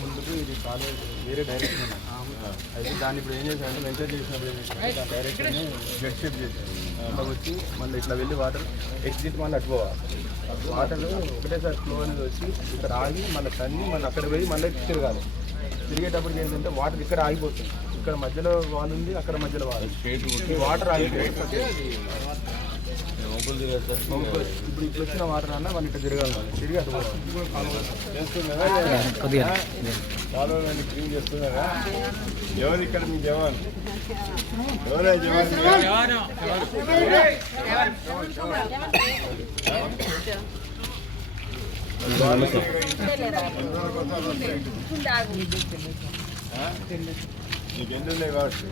ముందుకు ఇది కాలేజ్ వేరే డైరెక్షన్ అయితే దాన్ని ఇప్పుడు ఏం చేశారంటే వెంచర్ చేసినప్పుడు డైరెక్షన్ జెడ్ షేప్ చేశారు. అట్లా వచ్చి మళ్ళీ ఇట్లా వెళ్ళి వాటర్ ఎగ్జిట్ మళ్ళీ అట్టుకోవాలి. వాటర్ ఒకటేసారి ఫ్లో అనేది వచ్చి ఇక్కడ ఆగి మళ్ళీ తన్ని మళ్ళీ అక్కడ పోయి మళ్ళీ తిరగాలి. తిరిగేటప్పుడు ఏంటంటే వాటర్ ఇక్కడ ఆగిపోతుంది. ఇక్కడ మధ్యలో వాల్ ఉంది, అక్కడ మధ్యలో వాల్. ఈ వాటర్ ఆగిపోయి ఇప్పుడు ఇట్లా వచ్చిన వాటర్ అన్న వాళ్ళు ఇట్లా తిరగాలి. తిరిగి అటు కాలువని క్లీన్ చేస్తున్నారా? ఎవరు ఇక్కడ మీ జవాన్? ఎవరా జవాన్? నీకు ఎన్ని ఉన్నాయి కావచ్చు?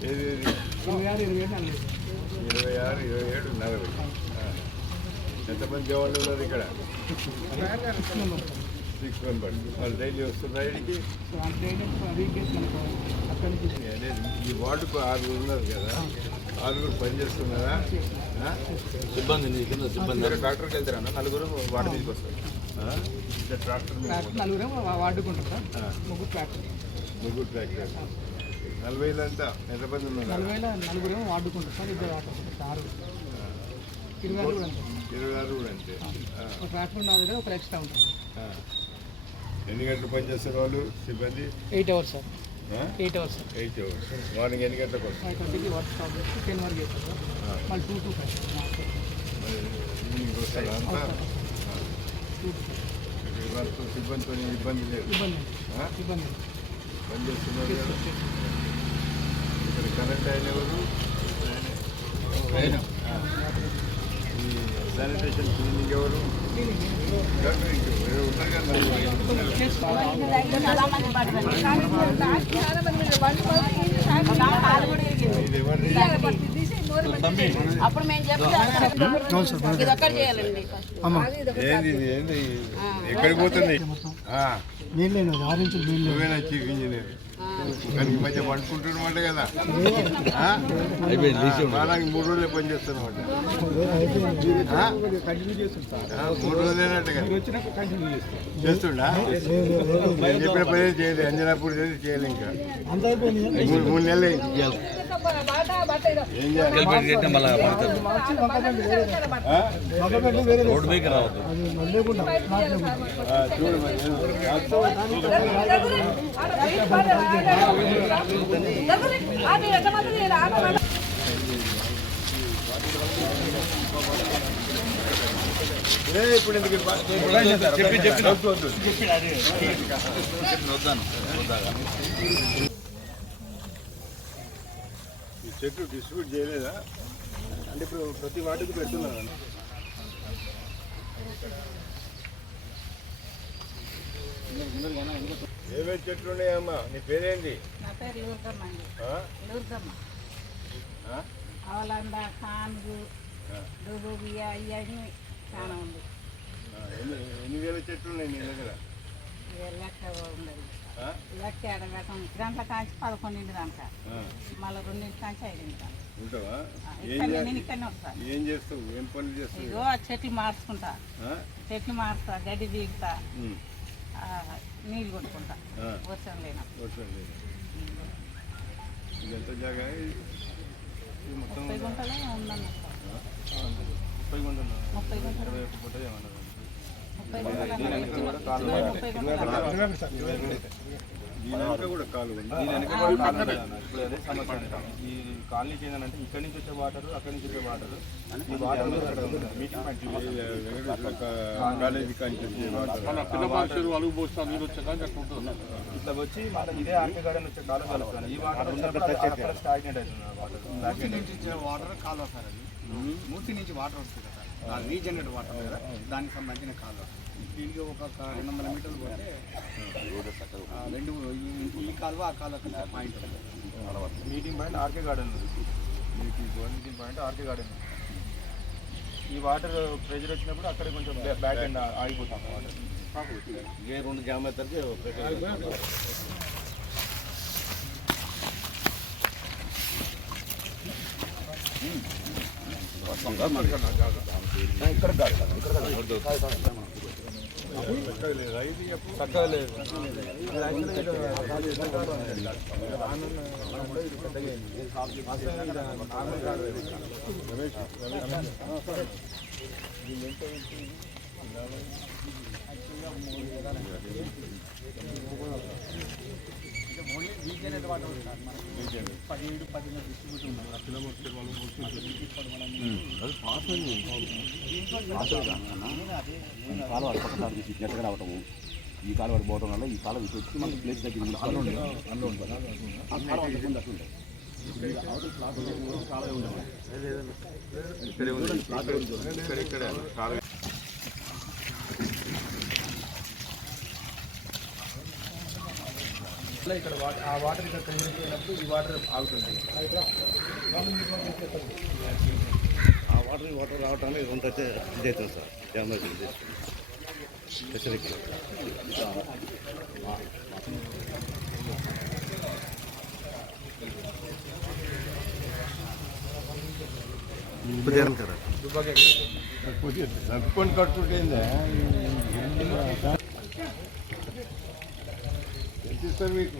26, 27, 40. ఎంతమంది జవాన్లు ఉన్నారు ఇక్కడ? 6 మెంబర్స్. వాళ్ళు డైలీ వస్తున్నారు ఇక్కడికి. ఈ వార్డుకు 6 ఉన్నారు కదా, 6 పనిచేస్తున్నారా? సిబ్బంది డాక్టర్కి వెళ్తారన్న, 4 వార్డు మీదకి వస్తారు. ట్రాక్టర్ 4 వాడుకుంటారు సార్. 3 ట్రాక్టర్. 40 అంతా ఎంతమంది ఉన్నారు? 4 వాడుకుంటారు సార్. 2 వాడుకుంటారు. 26 కూడా అంతే. ఒక ట్రాక్టర్ ఉన్నది, ఒక ఎక్స్ట్రా ఉంటుంది. ఎన్ని గంటలు పనిచేస్తారు వాళ్ళు సిబ్బంది? 8 hours sir. 8 hours. 8 hours. Morning ఎన్ని గంటలకు వస్తారు? 5:30కి వర్క్ స్టాప్ చేసి 10 వరకు చేస్తారు సార్. మళ్ళీ 2 to 5 ఈవినింగ్ వస్తారు అంతా. సిబ్బందితో ఇబ్బంది లేదు. పనిచేస్తున్నారు కదా. ఇక్కడ కరెంట్ అయిన ఎవరు? ఈ శానిటేషన్ క్లీనింగ్ ఎవరు? ఉంటారు కదా. ఇది ఏంది ఏంది ఎక్కడికి పోతుంది? నువ్వేనా చీఫ్ ఇంజనీర్? కానీ ఈ మధ్య పండుకుంటున్నమాట కదా. వాళ్ళకి 3 రోజులే పని చేస్తున్నమాట. 3 రోజులేనట్టు కదా చేస్తుండా? నేను చెప్పిన పని చేయలేదు. అంజనాపూర్ చేసి చేయలే. ఇంకా 3 నెలలు ఏం చేయాలి? ఇప్పుడు ఎందుకు ఈ చెట్లు డిస్ట్రిబ్యూట్ చేయలేదా? అంటే ఇప్పుడు ప్రతి వాటికి పెడుతున్నారు. ఏమేమి చెట్లు ఉన్నాయమ్మా? నీ పేరేంటి? నా పేరు లూర్గమ్మ అండి. లూర్గమ్మ. అవలంద, కాన్గు, డుబుబియా ఇవన్నీ చాలా ఉంది. ఎన్ని వేల చెట్లు ఉన్నాయి నీ దగ్గర? లెక్క ఉండదు. లెక్క ఎడగటం గంటల కాంచి 11 దాకా, మళ్ళీ 2 కాంచి 5 దాకా ఉంటావా? నేను ఇక్కడనే వస్తాను. ఏం చేస్తావు? ఏం పనులు చేస్తావు? ఇగో చెట్లు మార్చుకుంటా, చెట్లు మారుస్తా, గడ్డి దిగుతా, నీళ్ళు కొట్టుకుంటా. వర్షం లేనప్పుడు. ఎంత జాగా? 30 గుంటలే ఉందన్న. 30 గుంటలు. 30 గుంటలు. 21 గుంటలు ఏమన్నా? 30 గుంటలు. దీని వెనక కూడా కాలు ఉంది. ఇప్పుడు అదే సమస్య అంటాం. ఈ కాలనీకి ఏంటంటే ఇక్కడి నుంచి వచ్చే వాటర్, అక్కడి నుంచి వచ్చే వాటర్, ఈ వాటర్ మీటింగ్ పాయింట్ కాలేజీ కానీ ఇట్లా వచ్చి మళ్ళీ ఇదే ఆర్కే గార్డెన్ వచ్చే కాలం కలుస్తాను. ఈ వాటర్ స్టాగ్నెట్ అవుతుంది. వాటర్ కాలువ సార్ అది మూసి నుంచి వాటర్ వస్తుంది కదా, రీజనరేట్ వాటర్ కదా, దానికి సంబంధించిన కాలువ. దీనికి ఒక 200 మీటర్లు పోతే రెండు ఈ కాలువ ఆ కాలువ point meeting point R K garden meeting point R K garden. ఈ వాటర్ ప్రెజర్ వచ్చినప్పుడు అక్కడ కొంచెం బ్యాక్ ఎండ్ ఆగిపోతాం వాటర్. ఏ 2 జామ్ అవుతుంది. రీజనరేట్ వాటర్ 17-18 డిస్ట్రిబ్యూట్ కాలువ పక్కన గట్టిగా రావటము, ఈ కాలువ పోవడం వల్ల ఈ కాలువ ఇటు వచ్చి మనకి ప్లేస్ తగ్గింది. అందులో ఉంటుంది ఇక్కడ ఆ వాటర్ ఇక్కడ అయినప్పుడు ఈ వాటర్ ఆగుతుంది. ఆ వాటర్ రావటానికి కొంత ఇది అవుతుంది సార్, డ్యామ్ అవుతుంది స్పెషల్గా. నడుపుకొని కట్టుకుంటే ఇస్తారు మీకు.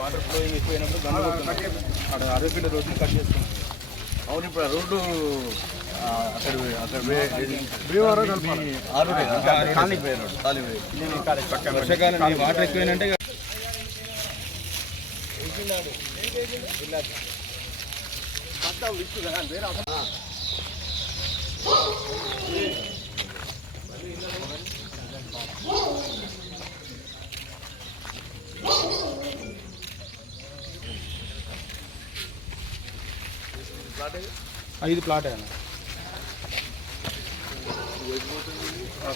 వాటర్ ఫ్లోయింగ్ ఎక్కువైనప్పుడు అక్కడ 60 ఫీట్ రోడ్ని కట్ చేస్తాం. అవును, ఇప్పుడు రోడ్డు వర్షాకాలం వాటర్ ఎక్కువైనంటే ఇది ప్లాట్ అయినా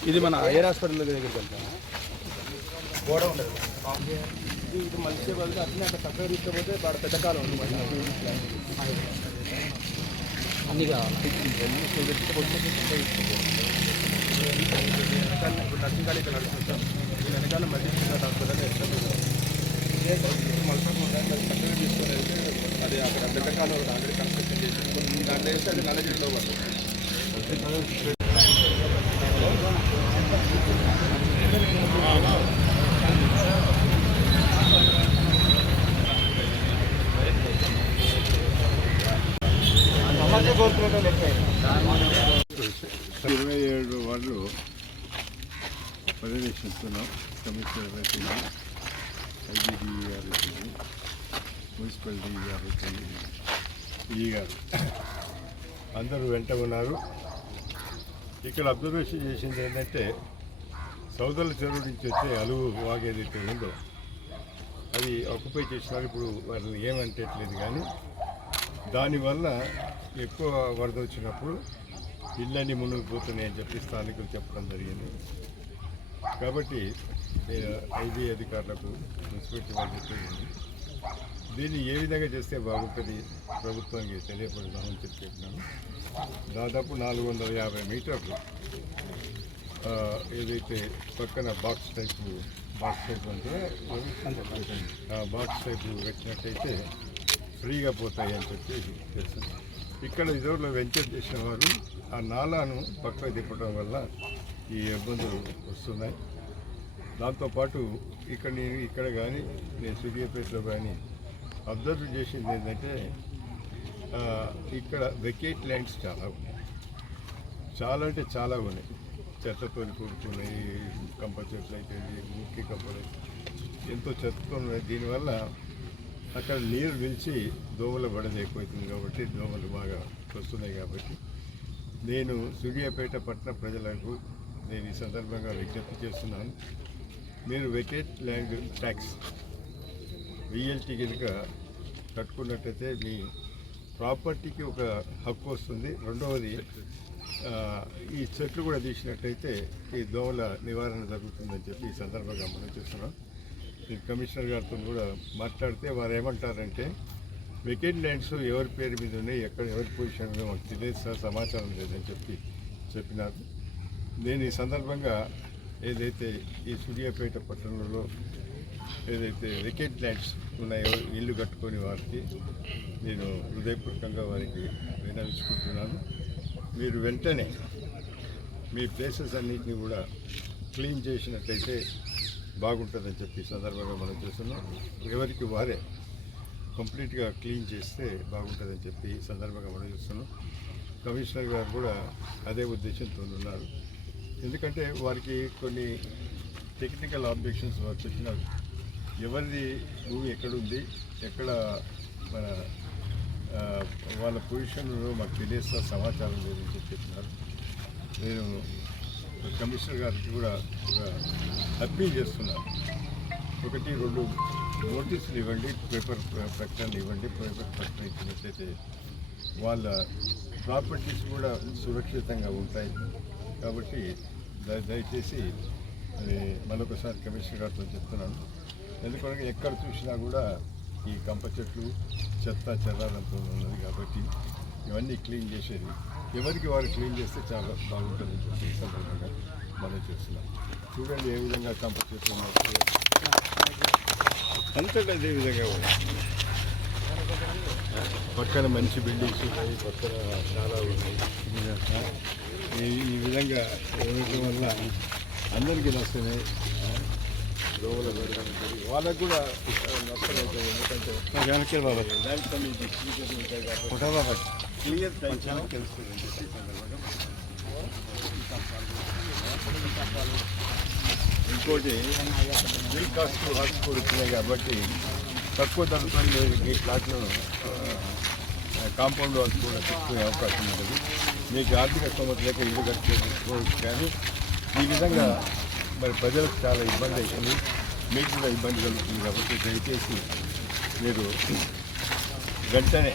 ఇది మన ఎయిర్ హాస్పిటల్ దగ్గరికి వెళ్తాను. గోడ ఉండదు ఇది మలిసే బదులు అట్లనే అక్కడ చక్కగా తీసుకపోతే బాగా పెద్ద కాలం ఉంది. అన్నీ కావాలి. నర్సింగాలి ఇక్కడ నడుస్తుంటాం. దీని వెనకాల మళ్ళీ హాస్పిటల్ చక్కగా తీసుకొని వెళ్తే అది అక్కడ పెద్ద కాలం ఆల్రెడీ కన్స్ట్రక్షన్ చేసి దాంట్లో వేస్తే అది నల్లగిరిలో పడుతుంది. సమస్య కోరుకునే లెక్క 27 వార్డులు పర్యవేక్షిస్తున్నాం. కమిషనర్ వచ్చింది, ఐబీడీ గారు వచ్చింది, మున్సిపాలిటీ గారు వచ్చింది, ఈ గారు అందరూ వెంట ఉన్నారు. ఇక్కడ అబ్జర్వేషన్ చేసింది ఏంటంటే సౌదల చెరువు నుంచి వచ్చే అలువు వాగేదైతే ఉందో అది ఆక్యుపై చేసినారు. ఇప్పుడు వాళ్ళని ఏమంటట్లేదు, కానీ దానివల్ల ఎక్కువ వరద వచ్చినప్పుడు ఇళ్ళన్నీ మునిగిపోతున్నాయని చెప్పి స్థానికులు చెప్పడం జరిగింది. కాబట్టి ఐబీ అధికారులకు మున్సిపాలిటీ వాళ్ళు చెప్పేది దీన్ని ఏ విధంగా చేస్తే బాగుంటుంది ప్రభుత్వానికి తెలియపడదామని చెప్పాను. దాదాపు 450 మీటర్లు ఏదైతే పక్కన బాక్స్ టైపు అంటే బాక్స్ టైపు పెట్టినట్టయితే ఫ్రీగా పోతాయి అని చెప్పి తెలుసు. ఇక్కడ ఇదివరకు వెంచర్ చేసిన వారు ఆ నాలాను పక్కకు తిప్పడం వల్ల ఈ ఇబ్బందులు వస్తున్నాయి. దాంతోపాటు ఇక్కడ కానీ నేను సూర్యాపేటలో కానీ అబ్జర్వ్ చేసింది ఏంటంటే ఇక్కడ వెకేట్ ల్యాండ్స్ చాలా ఉన్నాయి, చాలా అంటే చాలా ఉన్నాయి. చెత్తతో కూడుకున్నాయి, కంప చెట్లు అయితే ముఖ్య కంపలు ఎంతో చెత్తతో ఉన్నాయి. దీనివల్ల అక్కడ నీరు నిలిచి దోమల బడది ఎక్కువవుతుంది కాబట్టి దోమలు బాగా వస్తున్నాయి. కాబట్టి నేను సూర్యాపేట పట్టణ ప్రజలకు నేను ఈ సందర్భంగా విజ్ఞప్తి చేస్తున్నాను. మీరు వెకేట్ ల్యాండ్ ట్యాక్స్ VLT కనుక కట్టుకున్నట్టయితే మీ ప్రాపర్టీకి ఒక హక్కు వస్తుంది. రెండవది ఈ చెట్లు కూడా తీసినట్టయితే ఈ దోమల నివారణ జరుగుతుందని చెప్పి ఈ సందర్భంగా మనం చూస్తున్నాం. నేను కమిషనర్ గారితో కూడా మాట్లాడితే వారు ఏమంటారంటే వెకేట్ ల్యాండ్స్ ఎవరి పేరు మీద ఉన్నాయి, ఎక్కడ ఎవరి పొజిషన్లో మాకు తెలియదు సార్, సమాచారం లేదని చెప్పినారు. నేను ఈ సందర్భంగా ఏదైతే ఈ సూర్యాపేట పట్టణంలో ఏదైతే వెకేట్ ల్యాండ్స్ ఉన్నాయో ఇల్లు కట్టుకొని వారికి నేను హృదయపూర్వకంగా వారికి విన్నవించుకుంటున్నాను. మీరు వెంటనే మీ ప్లేసెస్ అన్నింటినీ కూడా క్లీన్ చేసినట్టయితే బాగుంటుందని చెప్పి సందర్భంగా మనం చేస్తున్నాం. ఎవరికి వారే కంప్లీట్గా క్లీన్ చేస్తే బాగుంటుందని చెప్పి సందర్భంగా మనం చూస్తున్నాం. కమిషనర్ గారు కూడా అదే ఉద్దేశంతో ఉన్నారు. ఎందుకంటే వారికి కొన్ని టెక్నికల్ ఆబ్జెక్షన్స్ వారు చెప్పినారు. ఎవరిది భూమి ఎక్కడుంది, ఎక్కడ మన వాళ్ళ పొజిషన్లో మాకు తెలియస్తా సమాచారం లేదని చెప్పినారు. నేను కమిషనర్ గారికి కూడా ఒక అప్పీల్ చేస్తున్నాను. 1-2 నోటీసులు ఇవ్వండి, పేపర్ ప్రకటన ఇవ్వండి. పేపర్ ప్రకటన ఇచ్చినట్లయితే వాళ్ళ ప్రాపర్టీస్ కూడా సురక్షితంగా ఉంటాయి. కాబట్టి దయచేసి మరొకసారి కమిషనర్ గారితో చెప్తున్నాను. ఎందుకంటే ఎక్కడ చూసినా కూడా ఈ కంప చెట్లు చెత్త చెదారంతో ఉన్నది. కాబట్టి ఇవన్నీ క్లీన్ చేసేది ఎవరికి వారు క్లీన్ చేస్తే చాలా బాగుంటుందని చెప్పి సందర్భంగా మనం చేస్తున్నాం. చూడండి ఏ విధంగా కంప చెట్లు ఉన్నాయి, అంతటా అదే విధంగా ఉన్నాయి. పక్కన మంచి బిల్డింగ్స్ ఉన్నాయి, పక్కన చాలా ఉన్నాయి. ఈ విధంగా ఉండటం వల్ల అందరికీ నష్టమే. దోమల వాళ్ళకు కూడా నష్టం అవుతుంది. ఎందుకంటే ల్యాండ్స్ అన్ని ఉంటాయి కాబట్టి క్లియర్ టైం తెలుస్తుంది. ఇంకోటి బిల్ కాస్ట్ హార్ట్స్ కూడా వచ్చినాయి కాబట్టి తక్కువ ధరతో ఈ ఫ్లాట్ను కాంపౌండ్ వాల్స్ కూడా తీసుకునే అవకాశం ఉంటుంది. మీకు ఆర్థిక స్తోమత లేక ఇల్లు కట్టుకోవచ్చు. కానీ ఈ విధంగా మరి ప్రజలకు చాలా ఇబ్బంది అవుతుంది, మీకు కూడా ఇబ్బంది కలుగుతుంది. కాబట్టి దయచేసి మీరు వెంటనే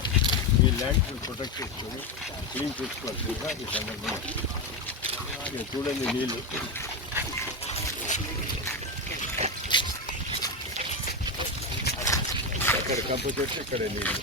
ఈ ల్యాండ్స్ ప్రొటెక్ట్ చేసుకొని క్లీన్ చేసుకోవాల్సిందిగా ఈ సందర్భంగా చూడండి. నీళ్ళు అక్కడ కంప చెట్టు, ఇక్కడ నీళ్ళు.